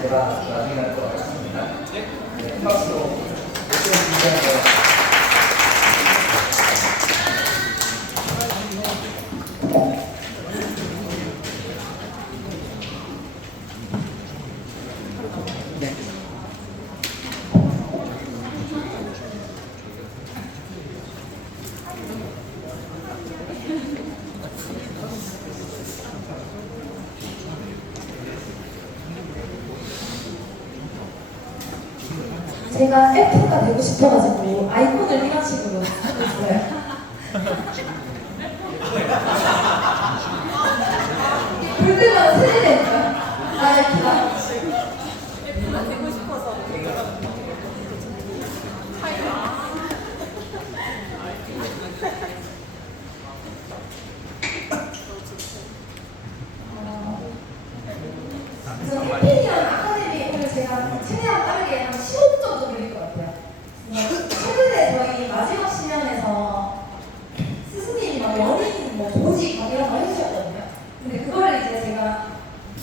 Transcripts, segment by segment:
제가 나중에 또 하겠습니다. 네, 박수로 열심히 준비하세요. 제가 F가 되고 싶어가지고 아이콘을 이런 식으로 하고 있어요. 볼 때마다 세지되니까 F가 되고 싶어서 그래서 해피니언 아카데미 오늘 제가 최대한 빠르게 한 15분 정도 걸릴 것 같아요. 최근에 저희 마지막 시간에서 스승님이 막 연인 뭐 조직 막 이런 거 해주셨거든요. 근데 그거를 이제 제가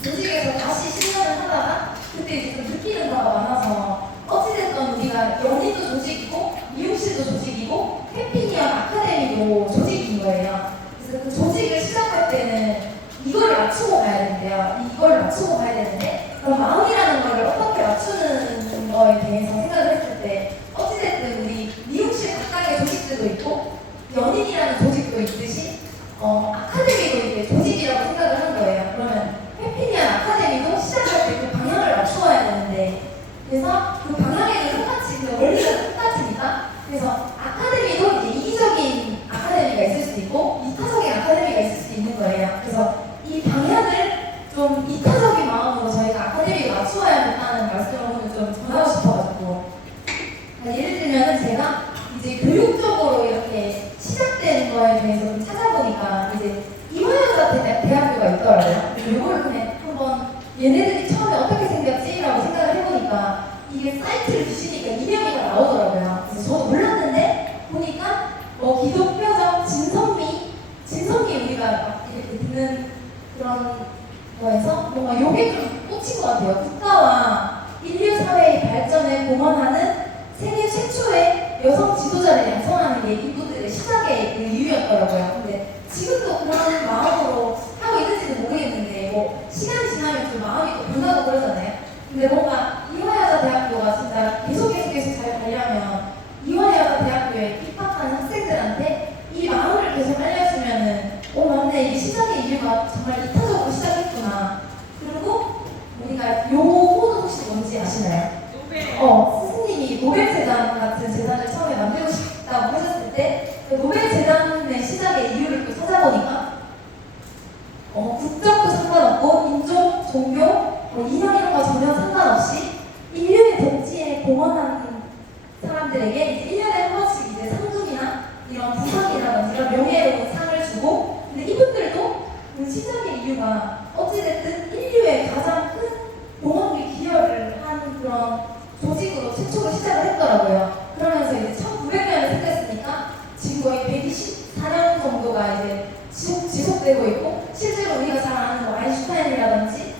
조직에서 다시 실현을 하다가 그때 이제 좀 느끼는 바가 많아서 어찌됐건 우리가 연인도 조직이고 미용실도 조직이고 해피니언 아카데미도 조직인 거예요. 그래서 그 조직을 시작할 때는 이걸 맞추고 가야 된대요. 이걸 맞추고 가야 되는데 그럼 마음이라는 거를 어떻게 맞추는 거에 대해서 생각을 했을 때 어찌됐든 우리 미용실 각각의 조직들도 있고 연인이라는 조직도 있듯이 아카데미도 이게 조직이라고 생각을 한 거예요. 그러면 해피니언 아카데미도 시작할 때 그 방향을 맞추어야 되는데 그래서 그 방향에는 똑같이 그 원리가 똑같으니까 그래서 아카데미도 이제 이기적인 아카데미가 있을 수도 있고 이타적인 아카데미가 있을 수도 있는 거예요. 그래서 이 방향을 좀 이타적인 마음으로 저희가 아카데미에 맞추어야 된다는 말씀을 오늘 좀 전하고 싶어가지고 예를 들면은 제가 이제 교육적으로 이렇게 시작된 거에 대해서 좀 찾아보니까 이제 이화여자 대학교가 있더라고요. 이거를 그냥 한번 얘네들이 처음에 어떻게 생겼지? 라고 생각을 해보니까 이게 사이트를 주시니까 이명이가 나오더라고요. 그래서 저도 몰랐는데 보니까 기독교적 진선미 우리가 막 이렇게 듣는 그런 거에서 뭔가 요게 좀 꽂힌 것 같아요. 국가와 인류 사회의 발전을 봉헌하는 세계 최초의 여성 지도자를 양성하는 게 이분들의 시작의 그 이유였더라고요. 근데 지금도 그런 마음으로 하고 있는지는 모르겠는데 뭐 시간이 지나면 좀 마음이 또 변하고 그러잖아요. 근데 뭔가 이화여자대학교가 진짜 계속 잘 가려면 이화여자대학교에 입학하는 학생들한테 이 마음을 계속 알려주면은 맞네, 이게 시작의 이유가 정말 이타적으로 시작했구나. 그리고 우리가 요거는 혹시 뭔지 아시나요? 스승님이 노벨재단 같은 재단을 처음에 만들고 싶다고 하셨을 때 그 노벨재단의 시작의 이유를 또 찾아보니까 국적도 상관없고 인종, 종교, 인형 이런 거 전혀 상관없이 인류의 복지에 공헌하는 사람들에게 이제 1년에 한 번씩 이제 상금이나 이런 부상이라든지 이런 명예로운 상을 주고 근데 이분들도 그 시작의 이유가 어찌됐든 인류의 가장 큰 공헌비 기여를 한 그런 조직으로 최초로 시작을 했더라고요. 그러면서 이제 1900년에 생겼으니까 지금 거의 124년 정도가 이제 지속되고 있고 실제로 우리가 잘 아는 뭐 아인슈타인이라든지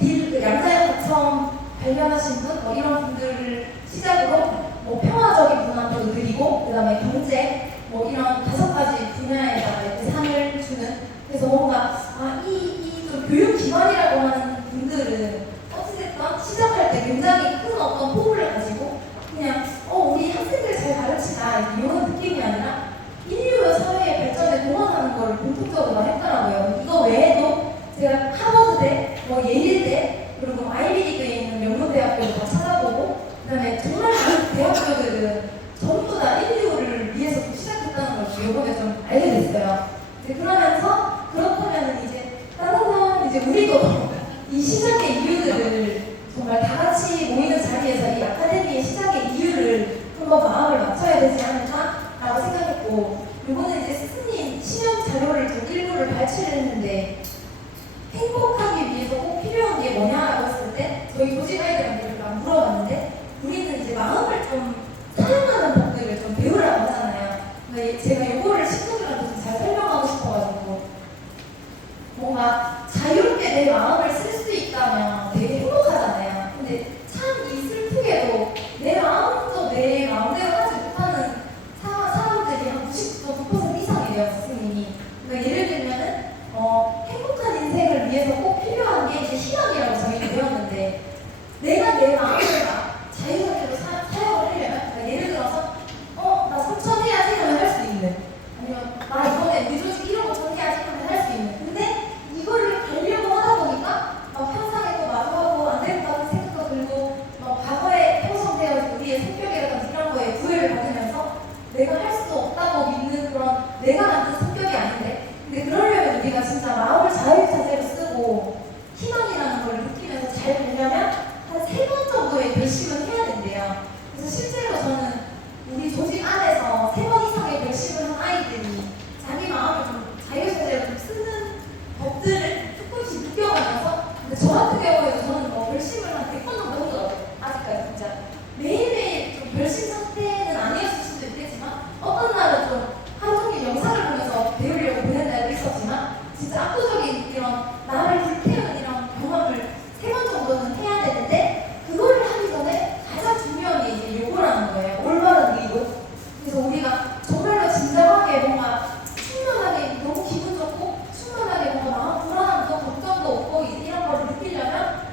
닐 양자역학 처음 발견하신 분 이런 분들을 시작으로 평화적인 문화도 늘리고 그다음에 경제 이런 5가지 분야에다가 이렇게 상을 주는 그래서 뭔가 이 좀 교육 기관이라고 하는 분들은 어찌됐건 시작할 때 굉장히 큰 어떤 포부를 가지고 그냥 우리 학생들 잘 가르치자 이런 느낌이 아니라 인류 사회의 발전에 공헌하는 걸 공통적으로 했더라고요. 이거 외에도 제가 하버드대, 예일대 그리고 아이비리그에 있는 명문대학교를 다 찾아보고 그다음에 정말 많은 대학교들은 전부 다 인류를 위해서 시작했다는 걸 이번에 좀 알게 됐어요. 그러면서 그렇다면 이제 따다단 이제 우리도 이 시작의 이유들을 정말 다 같이 모이는 자리에서 이 아카데미의 시작의 이유를 한번 마음을 맞춰야 되지 않을까라고 생각했고 이번에 이제 스승님 시험 자료를 좀 일부를 발췌를 했는데 행복하기 위해서 꼭 필요한 게 뭐냐라고 했을 때 저희 조직 아이들한테 막 물어봤는데 우리는 이제 마음을 좀 사용하는 법들을 좀 배우라고 하잖아요. 근데 제가 이거를 친구들한테 좀 잘 설명하고 싶어가지고 뭔가 자유롭게 내 마음을 쓸 수 있다면 되게 행복하잖아요. 잘 되려면 한 3번 정도의 결심은 해야 된대요. 그래서 실제로 저는 우리 조직 안에서 3번 이상의 결심을 한 아이들이 자기 마음을 좀 자유자재로 좀 쓰는 법들을 조금씩 느껴가면서, 근데 저 같은 경우에도 저는 뭐 결심을 한 100번 정도 한 것 같아요. 아직까지 진짜 매일매일 좀 결심 상태는 아니었을 수도 있겠지만, 어떤 날은 좀 하루 종일 영상을 보면서 배우려고 보낸 날도 있었지만, 진짜 압도적인 이런 나를 불태우는 이런 경험을 3번 정도는 해야 되는데, 그거를 하기 전에 가장 중요한 게 이제 요거라는 거예요. 올바른 의도. 그래서 우리가 정말로 진정하게 뭔가 충만하게 너무 기분 좋고 충만하게 뭔가 마음 불안함도 걱정도 없고 이런 걸 느끼려면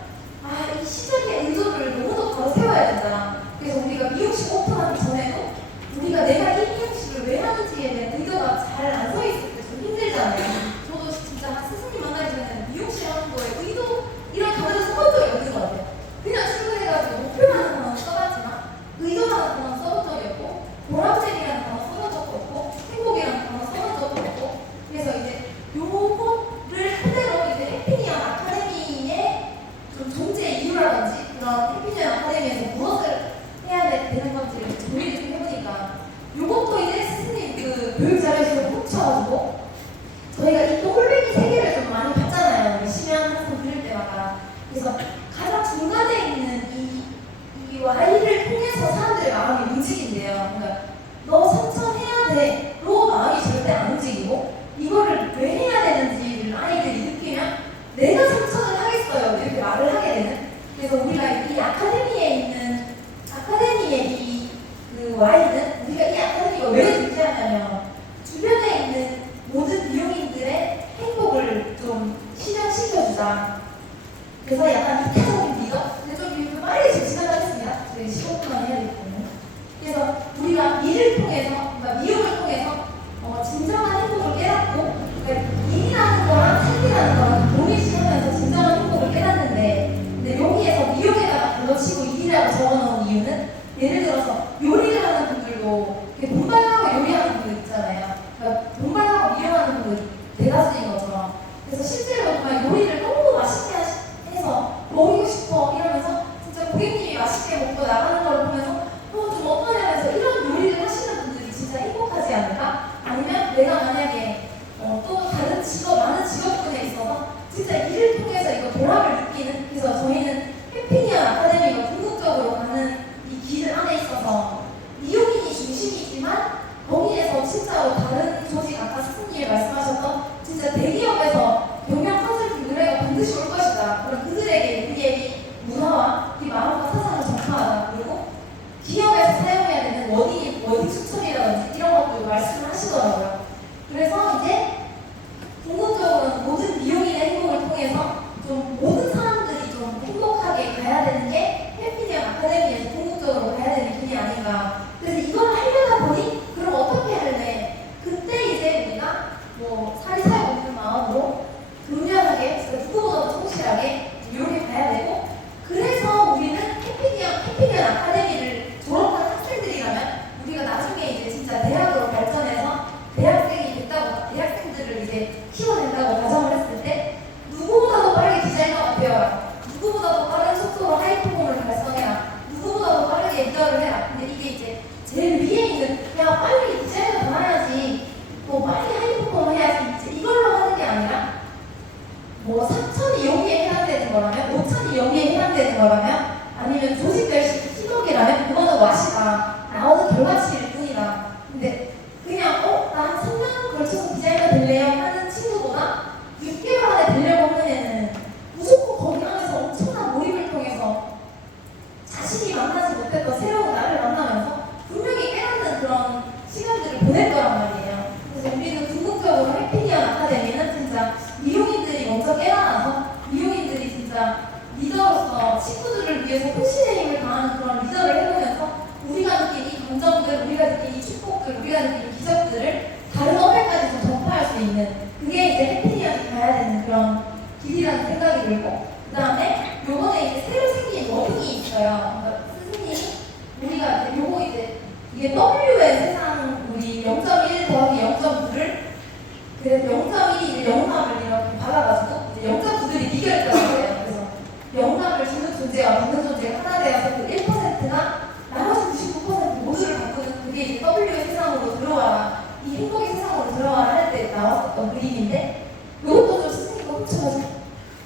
이 시작의 의도를 너무도 바로 세워야 된다. 그래서 우리가 미용실 오픈하기 전에도 우리가 내가 이 미용실을 왜 하는지에 대한 의도가 잘 안 서 있을 때 좀 힘들잖아요. 저도 진짜 스승님 만나기 전에 미용실 하는 거에 의도 이런 단어를 써본 적이 없는 것 같아요. 그냥 출근해가지고 목표라는 단어는 써봤지만 의도라는 단어는 써본 적이 없고, 보람쟁이라는 단어 써본 적도 없고, 행복이라는 단어 써본 적도 없고. 그래서 이제 요거를 토대로 이제 해피니언 아카데미의 좀 존재 이유라든지 그런 해피니언 아카데미에서 무엇을 해야 되는 건지를 조리를 좀 해보니까, 요것도 이제 스승님 그 교육 자료에서 훔쳐가지고 저희가 이 똘뱅이 세계를 좀 많이 봤잖아요. 우리 심연 항상 들을 때마다. 그래서 가장 중간에 있는 이 Y를 통해서 사람들의 마음이 움직인대요. 그러니까 너 성천해야 돼.로 마음이 절대 안 움직이고, 이거를 왜 해야 되는지를 아이들이 느끼면 내가 성천을 하겠어요. 이렇게 말을 하게 되는. 그래서 우리가 이 아카데미에 있는 아카데미의 그 Y는 우리가 이 아카데미가 왜 존재하냐면 주변에 있는 모든 미용인들의 행복을 좀 실현시켜주자. 그래서 약간 이타적인 리더? 근데 좀 빨리 좀 지나가겠습니다. 저희 15분만 해야 되기 때문에. 그래서 우리가 일을 통해서, 그러니까 미용을 통해서 진정한 행복을 깨닫고, 그러니까 일이라는 거랑 삶이라는 거랑 동일시하면서 진정한 행복을 깨닫는데, 근데 여기에서 미용에다가 불러치고 일이라고 적어놓은 이유는, 예를 들어서 요리를 하는 분들도 돈발하고 요리하는 분들 있잖아요. 그러니까 돈발하고 미용하는 분들 대다수인 것처럼. 그래서 실제로 정말 요리를 너무 맛있게 해서 먹이고 싶어 이러면서 진짜 고객님이 맛있게 먹고 나가는 걸 보면서 좀 어떠냐면서 이런 요리를 하시는 분들이 진짜 행복하지 않을까? 아니면 내가 만약에 또 다른 직업, 많은 직업군에 있어서 진짜 일을 통해서 이거 보람을 느끼는, 그래서 저희는 해피니언 아카데미가 궁극적으로 가는 이 길 안에 있어서 미용인이 중심이지만 거기에서 진짜로 다른 조직, 아까 스승님이 말씀하셨던 진짜 대기업에서 경영 컨설팅 의뢰가 반드시 올 것이다. 그럼 그들에게 우리의 이 문화와 이 마음과 사상을 전파하다. 그리고 기업에서 사용해야 되는 워딩 추천이라든지 이런 것도 말씀을 하시더라고요. 그래서 이제 궁극적으로는 모든 미용인의 행복을 통해서 좀 모든 사람들이 좀 행복하게 가야 되는 게 해피니언 아카데미에서 궁극적으로 가야 되는 길이 아닌가. 그래서 이걸 하려다 보니 그럼 어떻게 할래? 그때 이제 우리가 뭐 사리사욕 없는 마음으로 교묘하게 누구보다도 성실하게 이렇게 가야 되고, 그래서 우리는 해피니언 아카데미를 졸업한 학생들이라면 우리가 나중에 이제 진짜 대학으로 발전해서 대학생이 됐다고, 대학생들을 이제 키워낸다고 가정을 했을 때 누구보다도 빠르게 디자이너가 되어라, 누구보다도 빠른 속도로 하이퍼폼을 달성해라, 누구보다도 빠르게 리더를 해라. 근데 이게 이제 제일 위에 있는, 야 빨리 디자이너 변해야지, 뭐 빨리 하이퍼폼을 해야지, 이제 이걸로 하는 게 아니라 뭐 3천이 여기에 해당되는 거라면, 5천이 여기에 해당되는 거라면, 아니면 조직별 희곡이라면 그거는 와시다, 나오는 결과치일 뿐이다. 근데 그냥 나 한 3년 걸쳐서 디자이너 될래요 하는 친구보다 6개월 안에 되려고 하는 애는 무조건 거기 안에서 엄청난 몰입을 통해서 자신이 만나지 못했던 새로운 나를 만나면서 분명히 깨닫는 그런 시간들을 보낼 거란 말이에요. 그래서 우리는 궁극적으로 해피니언 아카데미는 진짜 미용인들이 먼저 깨어나서 미용인들이 진짜 리더로서 친구들을 위해서 혼신의 힘을 다하는 그런 리더를 해보면서 우리가 느낀 이 감정들, 우리가 느낀 이 축복들, 우리가 느낀 이 기적들을 다른 업에까지 좀 전파할 수 있는, 그게 이제 해피니언이 가야 되는 그런 길이라는 생각이 들고, 그 다음에 요번에 이제 새로 생긴 워딩이 있어요. 그러니까 스승님이 우리가 요거 이제 이게 W의 세상, 우리 0.1 더하기 0.9를, 그래서 0.1이 이제 영감을 이렇게 받아가지고 이제 0.9들이 비교했다는 거예요. 그래서 영감을 존재와 받는 존재가 하나 되어서 그 1%가 나머지 99% 모두를 바꾸는 그게 이제 W의 세상으로 들어와라, 이 행복의 세상으로 들어와라 할 때 나왔었던 그림인데, 이것도 좀 스승님과 훔쳐가지고,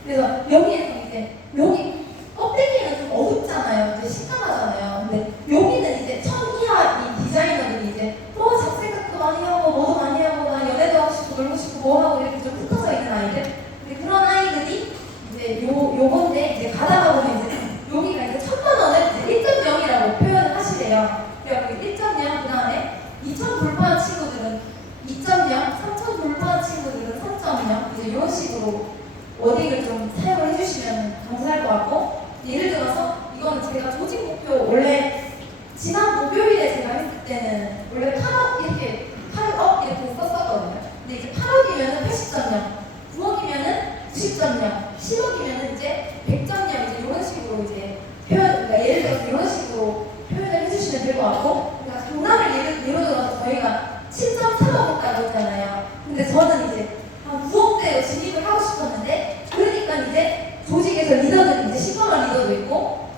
그래서 여기에서 이제 여기 껍데기는 좀 어둡잖아요. 이제 식감하잖아요. 근데 여기는 이제 처음 이하 이 디자이너들이 이제 작 생각도 많이 하고 뭐도 많이 하고 나 연애도 하고 싶고 놀고 싶고 뭐 하고 이렇게 좀 흩어져 있는 아이들. 근데 그런 아이들이 이제 요건데 이제 가다가 보면 이제 여기가 이제 1000만 원을 이제 1.0이라고 표현을 하시래요. 그래서 1.0 그 다음에 2000 돌파한 친구들은 2.0, 3000 돌파한 친구들은 3.0 이제 이런 식으로 워딩을 좀 사용을 해주시면 감사할 것 같고, 예를 들어서 이거는 제가 조직 목표 원래 지난 목요일에 제가 했을 때는 원래 8억 이렇게 8억 이렇게 썼었거든요. 근데 이제 8억이면은 80.0, 9억이면은 90.0, 10억이면은 이제 100.0 이제 이런 식으로 이제 표현, 그러니까 예를 들어서 이런 식으로 표현을 해주시면 될 것 같고, 그러니까 강남을 예로 들어서 저희가 7.3억 했다고 했잖아요. 근데 저는 이제 한 9억대로 진입을 하고 싶었는데, 그러니까 이제 조직에서 리더들이 이제 시커먼 리더도 있고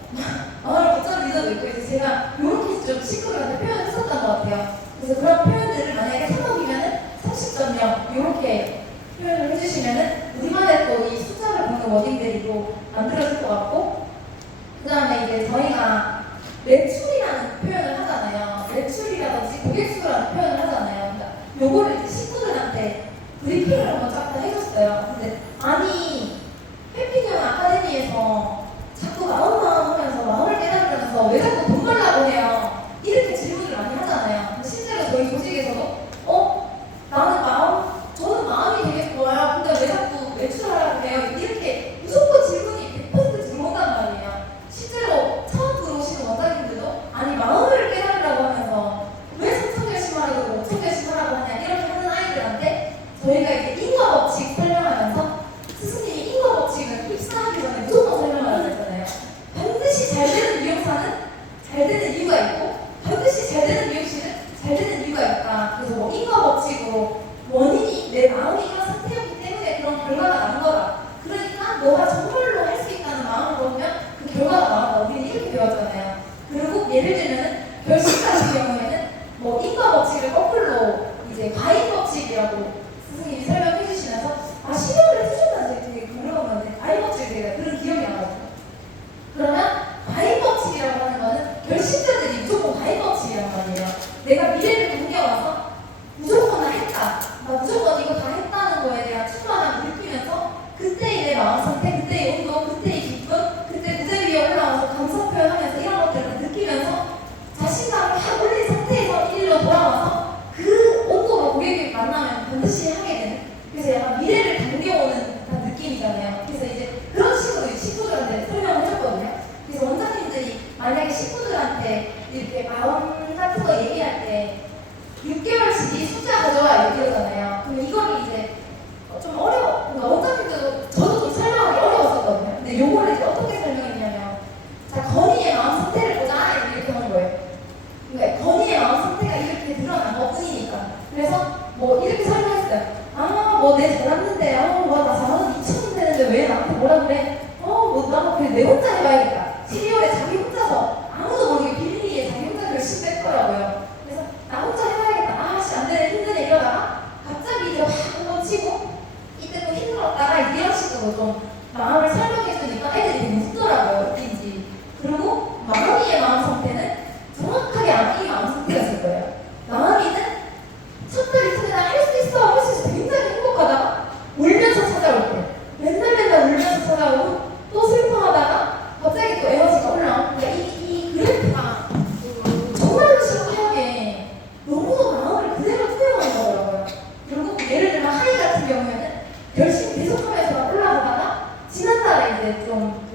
마을 거점 리더도 있고 이제 제가 이렇게 좀 친구들한테 표현을 했었던 것 같아요. 그래서 그런 표현들을 만약에 3억이면은 30.0 이렇게 표현을 해주시면은 우리만의 또 이 숫자를 보는 워딩들이 또 만들어질 것 같고, 그 다음에 이제 저희가 매출이라는 표현을 하잖아요. 매출이라든지 고객수라는 표현을 하잖아요. 그러니까 요거를 이제 친구들한테 브리핑을 한번 쫙 다 해줬어요. 근데 아니 해피니언 아카데미에서 자꾸 마음 하면서 마음을 깨달으면서 왜 자꾸 돈 벌라고 해요? 이렇게 질문을 많이 하잖아요. 근데 실제로 저희 조직에서도 저는 마음이 되게 좋아요. 근데 왜 자꾸 매출하라고 해요? 이렇게 무조건 질문이 100% 들어온단 말이에요. 실제로 처음 들어오시는 원장님들도 아니 마음을 깨달으라고 하면서 왜 3천 열심히 하라고 5천 열심히 하라고 하냐 이렇게 하는 아이들한테 저희가 이제 인과 법칙 설명하면서 스승님이 인과 법칙은 입사하기 전에 무조건 설명을 하셨잖아요. 반드시 잘 되는 미용사는 잘 되는 이유가 있고 반드시 잘 되는 미용실은 잘 되는 이유가 있다. 그래서 뭐 인과 법칙으로 원인이 내 마음이 이런 상태였기 때문에 그런 결과가 나는 거다. 그러니까 너가 정말로 할 수 있다는 마음으로 보면 그 결과가 나온다. 우리는 이렇게 배웠잖아요. 그리고 예를 들면 결식 같은 경우에는 뭐 인과 법칙을 거꾸로 이제 과잉 법칙이라고 스승님이 설명해 주시면서 실험을 해주셨다는 되게 궁금한데 과잉 법칙을 제가 그런 기억이 나거든요. 그러면 과잉 법칙이라고 하는 거는 결식자들이 무조건 과잉 법칙이란 말이에요. 내가 미래를 당겨와서 무조건 다 했다. 나 무조건 이거 다 했다는 거에 대한 충만함을 느끼면서 그때의 내 마음 상태, 그때의 온도, 그때의 기쁨, 그때 무대 위에 올라와서 감성 표현하면서 이런 것들을 느끼면서 자신감을 확 올린 상태에서 일로 돌아와서 그 온도로 고객을 만나면 반드시 하게 되는, 그래서 약간 미래를 당겨오는 듯한 느낌이잖아요. 그래서 이제 그런 식으로 친구들한테 설명을 해줬거든요. 그래서 원장님들이 만약에 친구들한테 이렇게 마음 같은 거 얘기할 때 6개월씩 숫자 가져와 이러잖아요. 그럼 이거를 이제 좀 어려워. 그러니까 원장님들도 저도 좀 설명하기 어려웠었거든요. 근데 요거를 이제 어떻게 설명했냐면, 자, 건희의 마음 상태를 보자 이렇게 하는 거예요. 그러니까 건희의 마음 상태가 이렇게 드러난 것 뿐이니까. 그래서 뭐 이렇게 설명했어요. 뭐 내 잘났는데, 나 잘하는 2천이 되는데 왜 나한테 뭐라 그래? 나는 그래 내 혼자 해봐야겠다. 12월에 자기 혼자서 아무도 모르게 비밀리에 자기 혼자 열심히 했더라고요. 그래서 나 혼자 해봐야겠다. 안 되네, 힘드네 이러다가 갑자기 이제 확 한번 치고 이때 또 힘들었다가 이런 식으로 좀 마음을 설명해주니까 애들이 되게 웃더라고요. 어딘지. 그리고 마음이의 마음 상태는 정확하게 아기의 마음 상태였을 거예요. 마음이는 첫 달이 트다 할 수 있어 굉장히 행복하다가 울면서 찾아올 때 맨날 울면서 찾아오고 또 슬퍼하다가 갑자기 또 에너지가 올라오고, 그러니까 이 그래프가 정말로 심오하게 너무도 마음을 그대로 투영하는 거더라고요. 그리고 예를 들면 하이 같은 경우에는 열심히 계속하면서 올라가다가 지난달에 이제 좀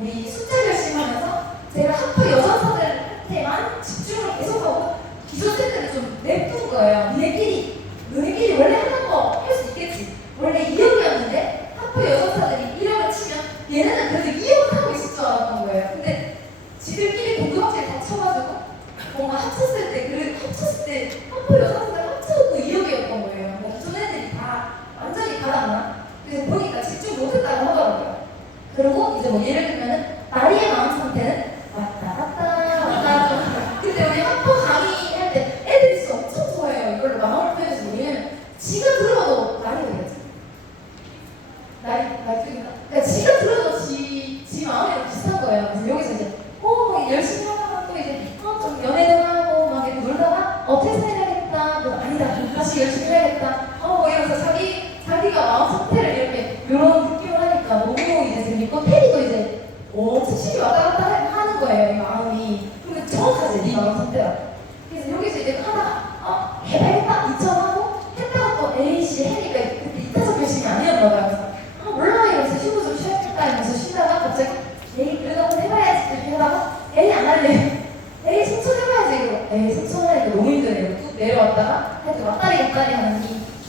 우리 숫자 결심하면서 제가 학교 여전사들한테만 집중을 계속하고 기존생들을 좀 냅둔 거예요. 너네끼리 원래 하는 거 할 수 있겠지. 원래 2억이었는데 학교 여전사들이 1억을 치면 얘네는 그래도 2억을 하고 있을 줄 알았던 거예요. 근데 지들끼리 동그박질 다 쳐가지고 뭔가 합쳤을 때 학교 여전사들 합쳐도 2억이었던 거예요. 뭐 기존 애들이 다 완전히 받았나? 그래서 보니까 집중 못했다고 하더라고요. 그리고 이제 뭐 예를 들면은 거예요. 그래서 여기서 이제 막 열심히 하다가 또 이제 좀 연애도 하고 막 이렇게 놀다가 퇴사해야겠다, 뭐 아니다, 다시 열심히 해야겠다, 뭐 이러면서 자기가 마음 상태를 이렇게 이런 느낌을 하니까 너무 이제 재밌고 테리도 이제 수십이 왔다 갔다 하는 거예요, 이 마음이. 근데 정확하지, 네 마음 상태가. 그래서 여기서 이제 하다가 해봐야겠다, 2천 하고 했다가 또 A씨 해니까 그때 이타적 결심이 아니었나 봐요. 그래서 몰라 이러면서 쉬고 좀 쉬었겠다 이러면서 쉬다가 갑자기 에이 그래도 한번 해봐야지 이렇게 하다가 에이 안 할래, 에이 승천 해봐야지 이러고 에이 승천 하니까 너무 힘드네요. 뚝 내려왔다가 하여튼 왔다리 하는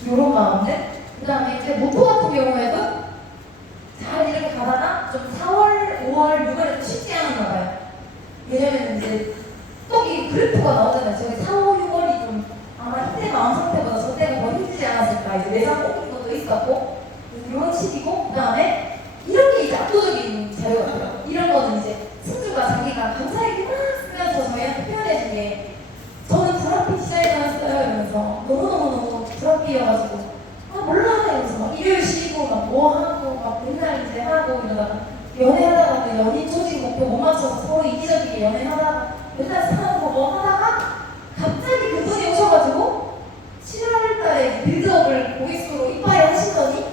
이런 마음들. 그 다음에 이제 목포 같은 경우에도 잘 이렇게 가다가 좀 4월, 5월, 6월에 쉽지 않았나 봐요. 왜냐면 이제 또 이 그래프가 나오잖아요. 저기 4, 5, 6월이 좀 아마 이때 마음 상태보다 저 때가 더 힘들지 않았을까. 이제 내상 꺾인 것도 있었고 이런 시기고, 그 다음에 이런 게 이제 압도적인 자료 같아요. 이런 거는 이제 승주가 자기가 감사하게 막 쓰면서 저희한테 표현해준 게, 저는 브라피 디자이너였어요 이러면서 너무너무 브라피여가지고 몰라 이러면서 막 일요일 쉬고 막 뭐 하고 막 맨날 이제 하고 이러다가 연애하다가 또 연인 조직 목표 못 맞춰서 서로 이기적이게 연애하다가 맨날 사는 뭐 하다가 갑자기 그분이 오셔가지고 7월달에 빌드업을 고객수로 이빠이 하시더니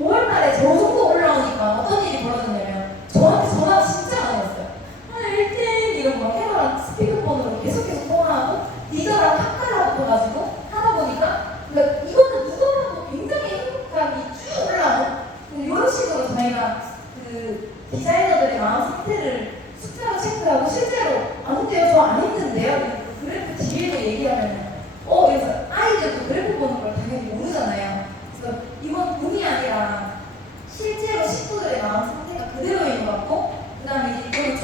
5월달에 저 정도 올라오니까 어떤 일이 벌어졌냐면 저한테 전화가 진짜 많이 왔어요. 1등 이런 거 해마랑 스피커폰으로 계속 통화하고 리더랑 탁달라 붙어가지고 하다 보니까, 그러니까 이거는 누가 봐도 굉장히 행복감이 쭉 올라오는 이런 식으로 저희가 그 디자이너들의 마음 상태를 숫자로 체크하고 실제로 아무데요 저 안 했는데요 그래프 뒤에도 얘기하면 그래서 아이들도 그래프 보는 걸 당연히 모르잖아요. 그래서 이건 운이 아니라 실제로 식구들의 마음 상태가 그대로인 것 같고, 그 다음에 이제 이거는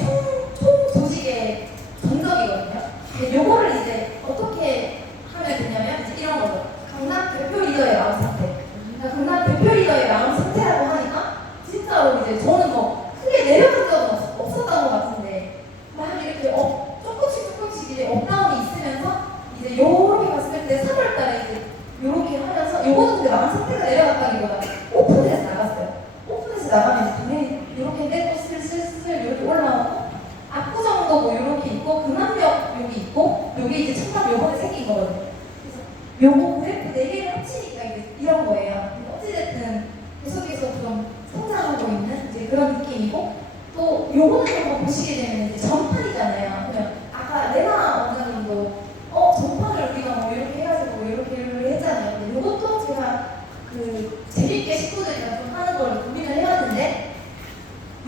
총 조직의 정적이거든요. 근데 요거를 이제 어떻게 하면 되냐면 이제 이런 거죠. 강남 대표 리더의 마음 상태. 그러니까 강남 대표 리더의 마음 상태라고 하니까 진짜로 이제 저는 뭐 크게 내려간 적은 없었던 것 같은데 막 이렇게 조금씩 이제 업다운이 있으면서 이제 요렇게 갔을 때 3월달에 이제 요렇게 하면서 요거는 근데 마음 상태가 내려갔다기보다 오픈에서 나갔어요. 오픈에서 나가면 당연히 요렇게 내고 슬슬 요렇게 올라오고 압구정도 뭐 요렇게 있고 금남역 여기 있고 여기 이제 청담 요번에 생긴 거거든요. 그래서 요거 그래프 4개를 합치니까 이제 이런 거예요. 어찌됐든 계속해서 좀 성장하고 있는 이제 그런 느낌이고, 또 요거는 한번 보시게 되면 이제 전판이잖아요. 그냥 아까 레나 원장님도 전판을 우리가 뭐 이렇게 해가지고 뭐 이렇게 했잖아요. 근데 요것도 제가 그 재밌게 식구들이랑 좀 하는 걸 고민을 해봤는데,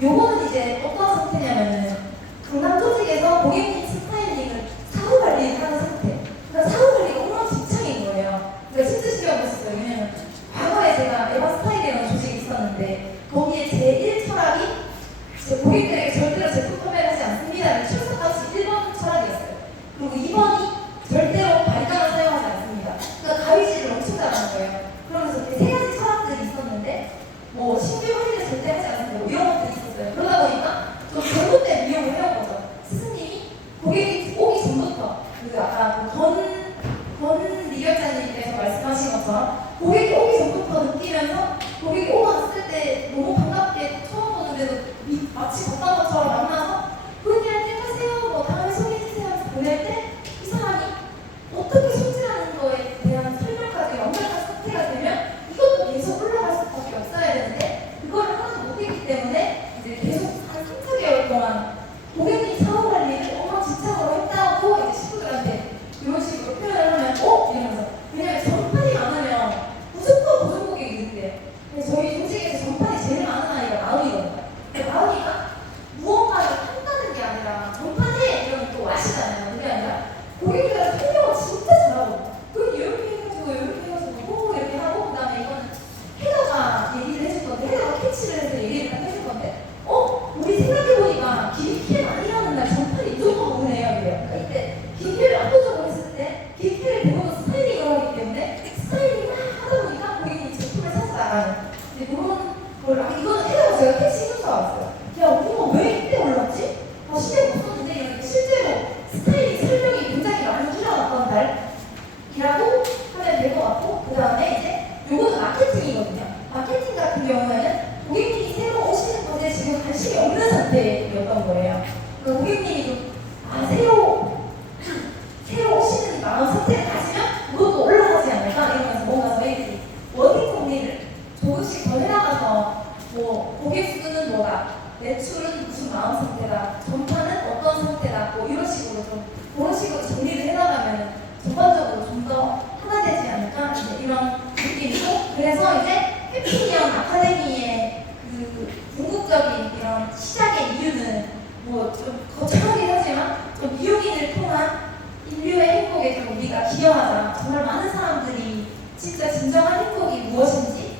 요거는 이제 어떤 상태냐면은 강남 조직에서 고객님 스타일링을 사후 관리를 하는 상태. 그러니까 사후 관리가 얼마나 직창인 거예요. 그러니까 진짜 신경 썼어요. 왜냐면 과거에 제가 에바 스타일이라는 조직이 있었는데 거기에 제1 철학이 고객들에게 절대로 제품 판매를 하지 않습니다를 출석하시 1번 철학이었어요. 그리고 2번이 절대로 발간을 사용하지 않습니다. 그러니까 가위질을 엄청 잘하는 거예요. 그러면서 이렇게 3가지 철학들이 있었는데 뭐 신규 확인을 절대 하지 않습니다. 뭐 이런 것들이 있었어요. 그러다 보니까 좀 잘못된 미용을 해온 거죠. 스승님이 고객이 오기 전부터 그 아까 권 리결자님께서 말씀하신 것처럼 고객이 오기 전부터 느끼면서 고객이 오갔을 때 너무 반갑게 처음 보는데도 마치 봤던 것처럼 만나서 고객님 안녕하세요 뭐 다음에 소개해주세요 하면서 보낼 때 이 무슨 마음 상태다, 전파는 어떤 상태다, 뭐 이런 식으로 좀 그런 식으로 정리를 해나가면 전반적으로 좀 더 하나 되지 않을까 이제 이런 느낌이고 그래서 이제 해피니언 아카데미의 그 궁극적인 이런 시작의 이유는 뭐 좀 거창하긴 하지만 좀 미용인을 통한 인류의 행복에 좀 우리가 기여하자. 정말 많은 사람들이 진짜 진정한 행복이 무엇인지,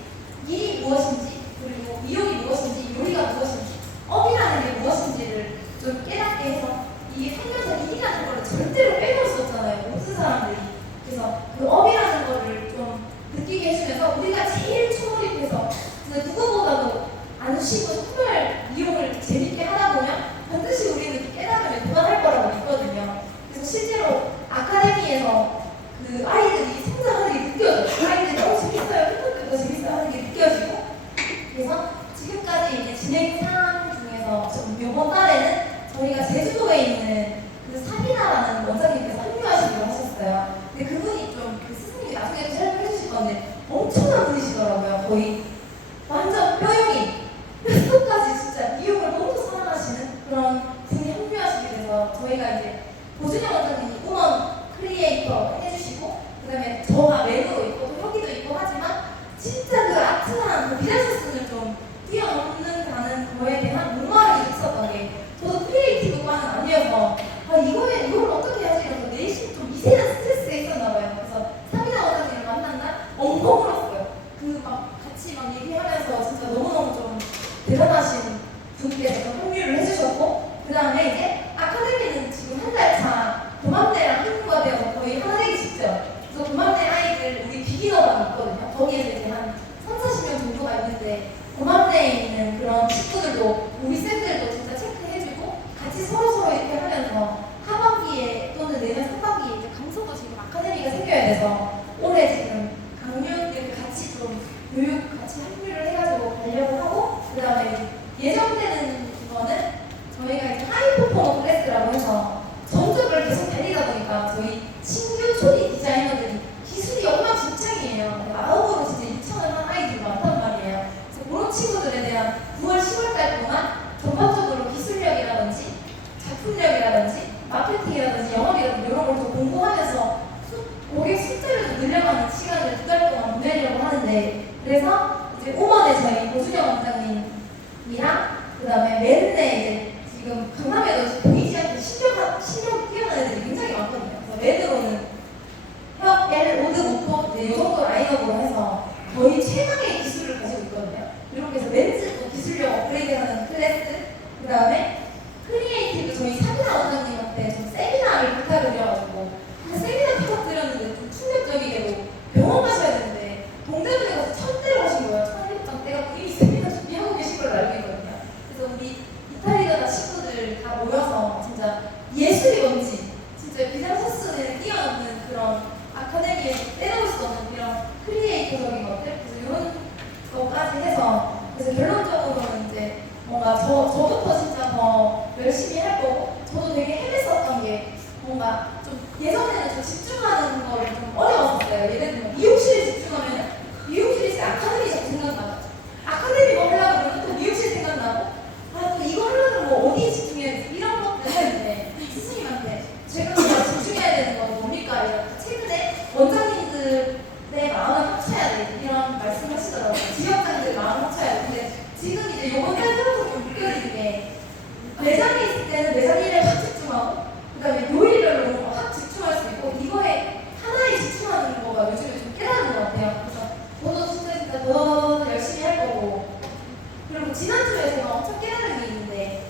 일이 무엇인지, 그리고 미용이 무엇인지, 요리가 무엇인지, 업이라는 게 무엇인지를 좀 깨닫게 해서 이게 살면서 일이라는 걸 절대로 빼놓을 수 없잖아요. 모든 사람들이. 그래서 그 업이라는 거를 좀 느끼게 해주면서 우리가 제일 초월입해서 누구보다도 안 쉬고 정말 미용을 재밌게 하다 보면 반드시 우리는 깨달음에 도달할 거라고 믿거든요. 그래서 실제로 아카데미에서 그 아이들이 성장하는 게 느껴져요. 아이들이 재밌어요. 생각보다 재밌어요 하는 게 느껴지고 그래서 지금까지 이제 진행 사항 중에서 좀 이번 달에는 저희가 제주도에 있는 그 사비나라는 원장님께서 합류하시기로 하셨어요. 근데 그분이 좀 그 스승님이 나중에 설명해 주실 건데 엄청난 분이시더라고요. 거의 완전 뼈용이 끝까지 진짜 미용을 너무 사랑하시는 그런 분이 합류하시게 돼서 저희가 이제 고준영 원장님이 음원 크리에이터 해주시고 그다음에 저가 랩으로 있고 또 혁이도 있고 하지만 진짜 그 아트한 그 비자소스를 좀 뛰어넘는다는 거에 대한 목마름이 있었던 게 저도 크리에이티브과는 아니어서 이걸 어떻게 해야지 이러면서 내심 좀 미세한 스트레스가 있었나 봐요. 그래서 사미나 원장님을 만난 날 엉엉 울었어요. 그 막 같이 막 얘기하면서 진짜 너무너무 좀 대단하신 분께서 좀 합류를 해주셨고 그 다음에 이제 아카데미는 지금 한 달 차 도맘대랑 한국가 되어서 거의 하나 되기 직전. 그래서 도맘대 아이들 우리 비기너방 있거든요. 거기에서 이제 한 30-40명 정도가 있는데 도맘대에 있는 그런 친구들도 우리 쌤들도 진짜 체크해주고 같이 서로서로 이렇게 하면서 하반기에 또는 내년 상반기에 이제 강서도 지금 아카데미가 생겨야 돼서 올해 지금 강요들 같이 좀 교육 같이 합류를 해가지고 가려고 하고 그 다음에 예정되는 거는 저희가 이제 하이퍼포머 클래스라고 해서 전적을 계속 달리다 보니까 저희 신규 초기 디자이너들이 기술이 엉망진창이에요. 마음으로 진짜 유창을 한 아이들이 많단 말이에요. 그래서 그런 친구들에 대한 9월, 10월달 동안 전반적으로 기술력이라든지 작품력이라든지 마케팅이라든지 영업이라든지 이런 걸 좀 공부하면서 고객 숫자를 좀 늘려가는 시간을 2달 동안 보내려고 하는데 그래서 이제 5월에 저희 고준영 원장님이랑 그 다음에 맨에 이제 지금 강남에도 보이지 않게 실력 뛰어난 애들이 굉장히 많거든요. 그래서 맨으로는 혁, L, 오드, 모토 이제 이 정도 라인업으로 해서 거의 최강의 기술을 가지고 있거든요. 이렇게 해서 렌즈도 기술력 업그레이드하는 클래스 그 다음에 크리에이티브 저희 사미나 원장님한테 좀 세미나를 부탁을 드려가지고 세미나 부탁드렸는데 좀 충격적이게도 병원 가셔야 되는데 동대문에 가서 천대로 가신 거예요. 천일장 때가 이미 세미나 준비하고 계신 걸로 알고 있거든요. 그래서 우리 이탈리아 친구들 다 모여서 진짜 예술이 뭔지 진짜 비장소스를 뛰어넘는 그런 아카데미에 때려올 수 없는 이런 크리에이터적인 것들 그래서 이런 것까지 해서 그래서 결론적으로는 이제 뭔가 저부터 진짜 더 열심히 할 거고 저도 되게 헤맸었던 게 뭔가 좀 예전에는 좀 집중하는 거를 좀 어려웠었어요. 예를 들면 미용실에 집중하면 미용실이 진짜 아카데미 자꾸 생각나죠. 아카데미 뭐 하려고 그러면 또 미용실 생각나고 또 이거 하려면 뭐 어디에 집중해야 돼 이런 것들 했는데 스승님한테 제가 집중해야 되는 건 뭡니까? 최근에 원장님들의 마음을 합쳐야 돼 이런 말씀하시더라고요. 지역장들 마음을 합쳐야 돼. 근데 지금 이제 요번 달부터 좀 느껴지는 게 매장에 있을 때는 매장 일에 확 집중하고 그 다음에 요일별로 확 집중할 수 있고 이거에 하나에 집중하는 거가 요즘에 좀 깨닫는 것 같아요. 그래서 저도 진짜 더 열심히 할 거고 그리고 지난주에 제가 엄청 깨달은 게 있는데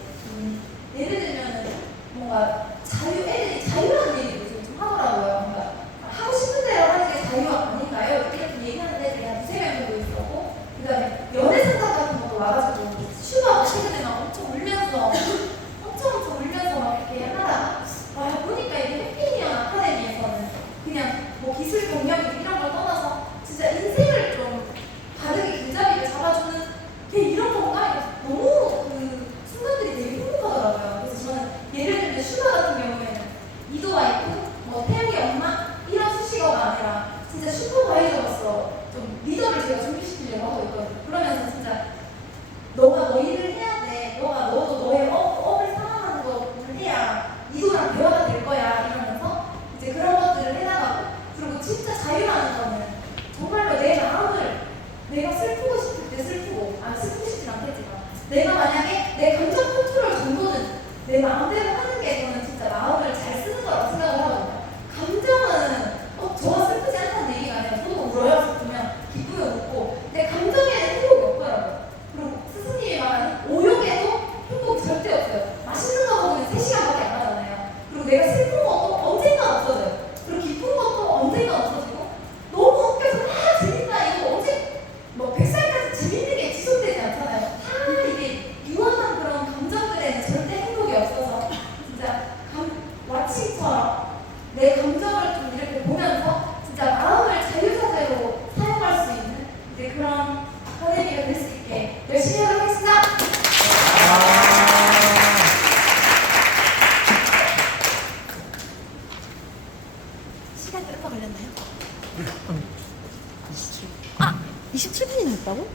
예를 들면은 뭔가 애들이 자유라는 얘기를 요즘 좀 하더라고요. 뭔가 하고 싶은 대로 하는 게 자유가 아닌가요? 이렇게 얘기하는 애들이 한 2-3명 정도 있었고 그 다음에 연애 상담 같은 것도 와가지고 슈가 최근에 막 엄청 울면서 막 이렇게 하다가 보니까 이게 해피니언 아카데미에서는 그냥 뭐 기술 경력 이런 걸 떠나서 진짜 인생을 좀 바르게 길잡이를 잡아주는 게 이런 건가? 너무 그 순간들이 되게 행복하더라고요. 그래서 저는 예를 들면 슈가 같은 경우에는 이도 와이프, 뭐 태영이 엄마 이런 수식어가 아니라 진짜 슈퍼바이저로서 좀 리더를 제가 준비시키려고 하고 있거든요. 그러면서 진짜 너가 너 일을 해야 돼. 너도 너의 마음대로 하는 게 저는 진짜 마음을 잘 쓰는 거라고 생각을 하거든요. 감정은 저와 슬프지 않다는 얘기가 아니라 저도 울어요. 슬프면 기쁘면 웃고 근데 감정에는 행복이 없더라고요. 그리고 스승님이 말하는 오욕에도 행복이 절대 없어요. 맛있는 거 먹으면 3시간밖에 안 가잖아요. 그리고 내가 슬픈 것도 언젠가 없어져요. 그리고 기쁜 것도 언젠가 없어지고 너무 웃겨서 재밌다 이거 언제 뭐 100살까지 재밌는 게 지속되지 않잖아요. 다 이게 유한한 그런 감정들에는 절대 행복이 없어서 진짜 왓칭처럼 내 감정을 좀 이렇게 보면서 진짜 마음을 자유자재로 사용할 수 있는 그런 아카데미가 될 수 있게 열심히 하도록 하겠습니다. 시간이 얼마 걸렸나요? 27분이나 했다고?